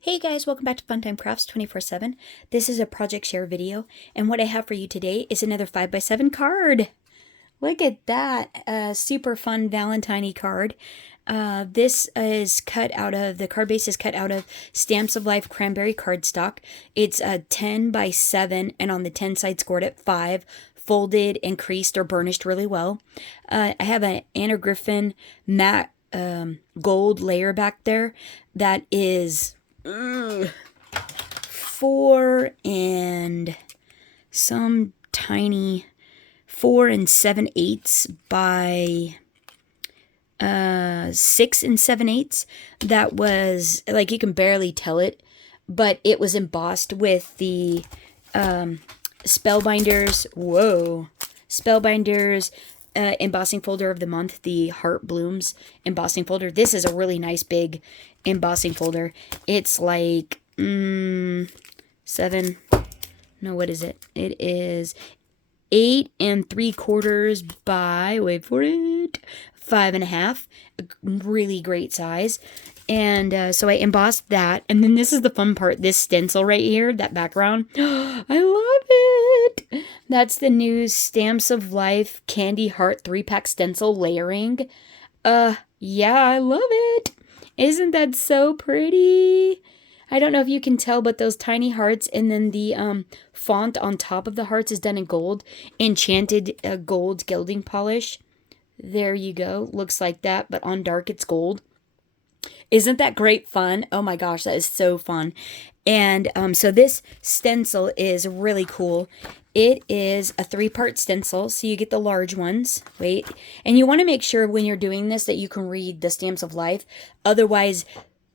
Hey guys, welcome back to Funtime Crafts 24/7. This is a project share video, and what I have for you today is another 5x7 card. Look at that, super fun Valentine card. This is cut out of, the card base is cut out of Stamps of Life cranberry cardstock. It's a 10x7, and on the 10 side scored at 5, folded and creased or burnished really well. I have an Griffin matte gold layer back there that is 4 and some tiny 4 7/8 by 6 7/8. That was like, you can barely tell it, but it was embossed with the Spellbinders. Whoa, Spellbinders embossing folder of the month, the Heart Blooms embossing folder. This is a really nice big embossing folder. It's like 7, no, what is it? It is 8 3/4 by, wait for it, 5.5. A really great size. And so I embossed that. And then this is the fun part, this stencil right here, that background. I love it. That's the new Stamps of Life Candy Heart 3-pack stencil layering. Yeah, I love it. Isn't that so pretty? I don't know if you can tell, but those tiny hearts, and then the font on top of the hearts is done in gold. Enchanted gold gilding polish. There you go. Looks like that, but on dark it's gold. Isn't that great fun? Oh my gosh, that is so fun. And so this stencil is really cool. It is a 3-part stencil, so you get the large ones. Wait, and you want to make sure when you're doing this that you can read the Stamps of Life. Otherwise,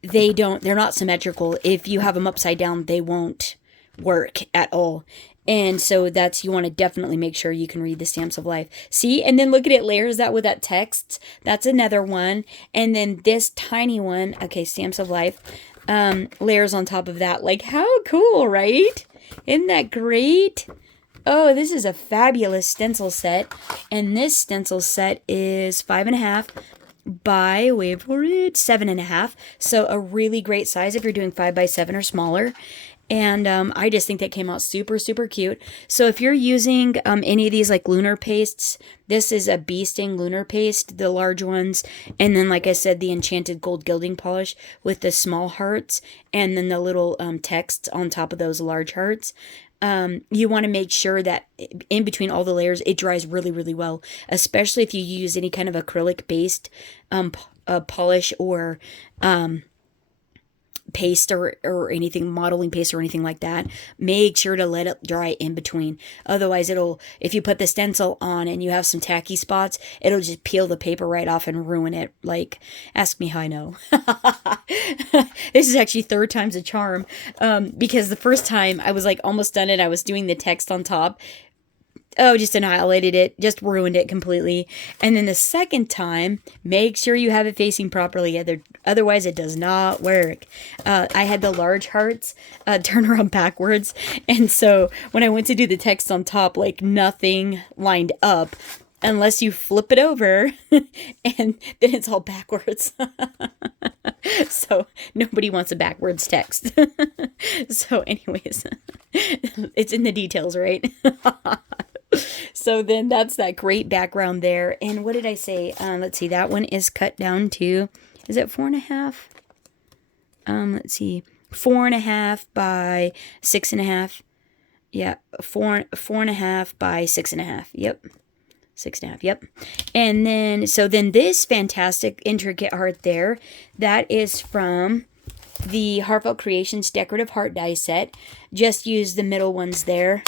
they're not symmetrical. If you have them upside down, they won't work at all. And so you want to definitely make sure you can read the Stamps of Life. See, and then look at it, layers that with that text. That's another one. And then this tiny one, okay, Stamps of Life, layers on top of that. Like, how cool, right? Isn't that great? Oh, this is a fabulous stencil set. And this stencil set is 5.5 by, wait for it, 7.5. So a really great size if you're doing 5x7 or smaller. And I just think that came out super, super cute. So if you're using any of these like lunar pastes, this is a bee sting lunar paste, the large ones. And then, like I said, the enchanted gold gilding polish with the small hearts. And then the little text on top of those large hearts. You want to make sure that in between all the layers, it dries really, really well. Especially if you use any kind of acrylic based polish or paste or anything, modeling paste or anything like that. Make sure to let it dry in between. Otherwise, if you put the stencil on and you have some tacky spots, it'll just peel the paper right off and ruin it. Like, ask me how I know. This is actually 3rd time's a charm, because the first time I was like almost done it. I was doing the text on top. Oh, just annihilated it, just ruined it completely. And then the second time, make sure you have it facing properly, otherwise it does not work. I had the large hearts turn around backwards, and so when I went to do the text on top, like, nothing lined up unless you flip it over, and then it's all backwards. So nobody wants a backwards text. So anyways, it's in the details, right? So then that's that great background there. And what did I say? Let's see, that one is cut down to, is it 4.5? Let's see, 4.5 by 6.5. Yeah, 4.5 by 6.5. Yep. 6.5, yep. And then, so then this fantastic intricate heart there, that is from the Heartfelt Creations Decorative Heart Die Set. Just use the middle ones there.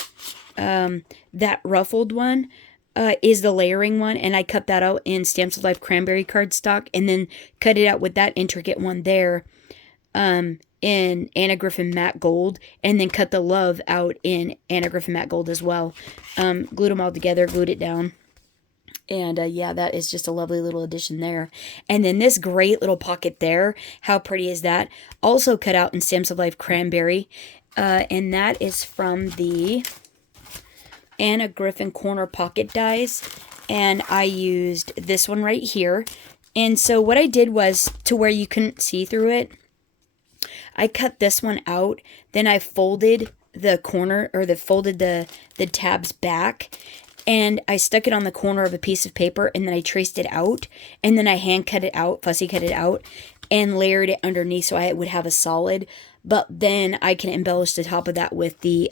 That ruffled one is the layering one, and I cut that out in Stamps of Life cranberry cardstock, and then cut it out with that intricate one there in Griffin matte gold, and then cut the love out in Griffin matte gold as well. Glued them all together, glued it down. And yeah, that is just a lovely little addition there. And then this great little pocket there, how pretty is that? Also cut out in Stamps of Life cranberry, and that is from the Griffin corner pocket dies, and I used this one right here. And so what I did was, to where you couldn't see through it, I cut this one out, then I folded the corner, or folded the tabs back, and I stuck it on the corner of a piece of paper, and then I traced it out, and then I hand cut it out, fussy cut it out, and layered it underneath so I would have a solid. But then I can embellish the top of that with the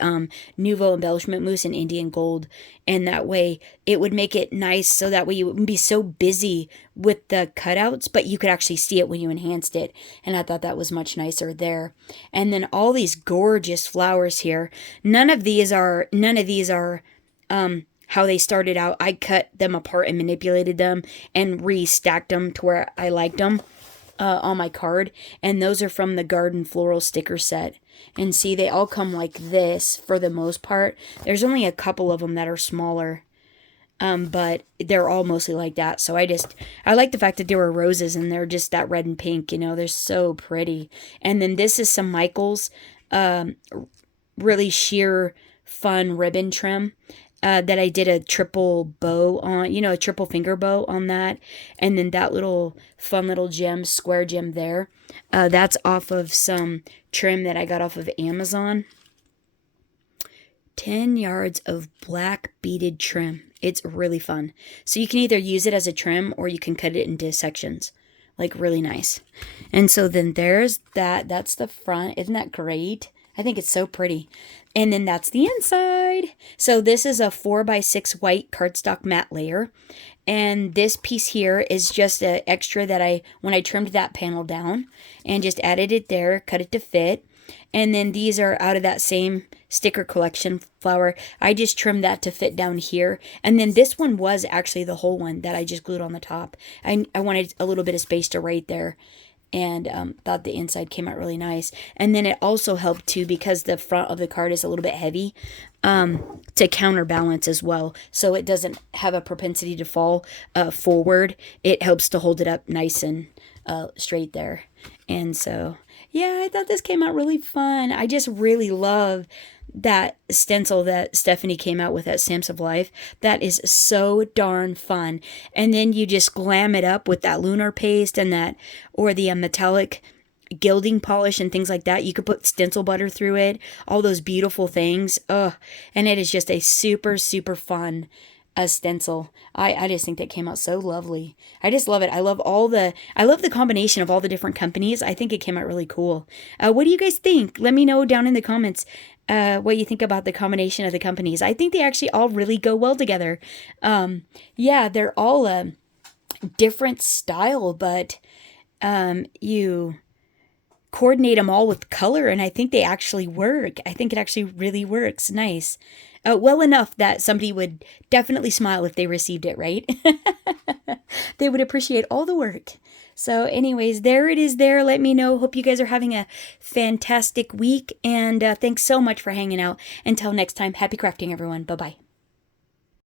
Nouveau Embellishment Mousse in Indian Gold. And that way it would make it nice, so that way you wouldn't be so busy with the cutouts, but you could actually see it when you enhanced it. And I thought that was much nicer there. And then all these gorgeous flowers here. None of these are how they started out. I cut them apart and manipulated them and restacked them to where I liked them. On my card, and those are from the Garden Floral sticker set. And see, they all come like this for the most part. There's only a couple of them that are smaller, but they're all mostly like that. So I like the fact that there were roses and they're just that red and pink, you know, they're so pretty. And then this is some Michael's really sheer fun ribbon trim. That I did a triple bow on, you know, a triple finger bow on that. And then that little fun little gem, square gem there. That's off of some trim that I got off of Amazon. 10 yards of black beaded trim. It's really fun. So you can either use it as a trim or you can cut it into sections. Like really nice. And so then there's that. That's the front. Isn't that great? I think it's so pretty. And then that's the inside. So this is a 4x6 white cardstock matte layer. And this piece here is just an extra that when I trimmed that panel down and just added it there, cut it to fit. And then these are out of that same sticker collection flower. I just trimmed that to fit down here. And then this one was actually the whole one that I just glued on the top. I wanted a little bit of space to right there. And thought the inside came out really nice. And then it also helped too, because the front of the card is a little bit heavy, to counterbalance as well, so it doesn't have a propensity to fall forward. It helps to hold it up nice and straight there. And so yeah, I thought this came out really fun. I just really love that stencil that Stephanie came out with at Stamps of Life. That is so darn fun. And then you just glam it up with that lunar paste and that, or the metallic gilding polish and things like that. You could put stencil butter through it, all those beautiful things. Ugh. And it is just a super, super fun stencil. I just think that came out so lovely. I just love it. I love the combination of all the different companies. I think it came out really cool. What do you guys think? Let me know down in the comments what you think about the combination of the companies. I think they actually all really go well together. Yeah, they're all different style, but you coordinate them all with color, and I think they actually work. I think it actually really works nice. Well enough that somebody would definitely smile if they received it, right? They would appreciate all the work. So anyways, there it is there. Let me know. Hope you guys are having a fantastic week. And thanks so much for hanging out. Until next time, happy crafting, everyone. Bye-bye.